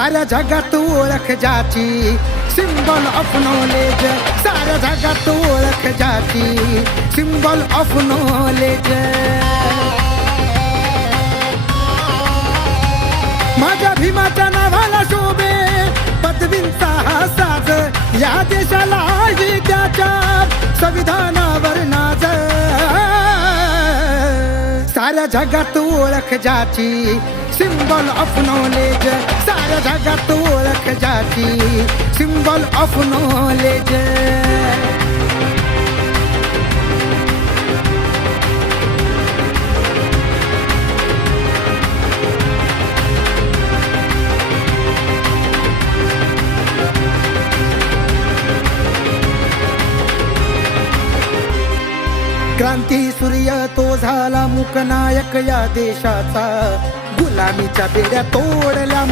साऱ्या जगात ओळख ज्याची, सिम्बॉल ऑफ नॉलेज. साऱ्या जगात ओळख ज्याची, सिम्बॉल ऑफ नॉलेज. माझ्या भीमाच्या नावाला शोभे पदवींचा हा साज, या देशालाही त्याच्या संविधानावर नाज. साऱ्या जगात ओळख ज्याची, सिम्बॉल ऑफ नॉलेज. साऱ्या जगात ओळख ज्याची, सिम्बॉल ऑफ नॉलेज. क्रांती सूर्य तो झाला मुकनायक या देशाचा, गुलामीच्या बेड्या तोडल्या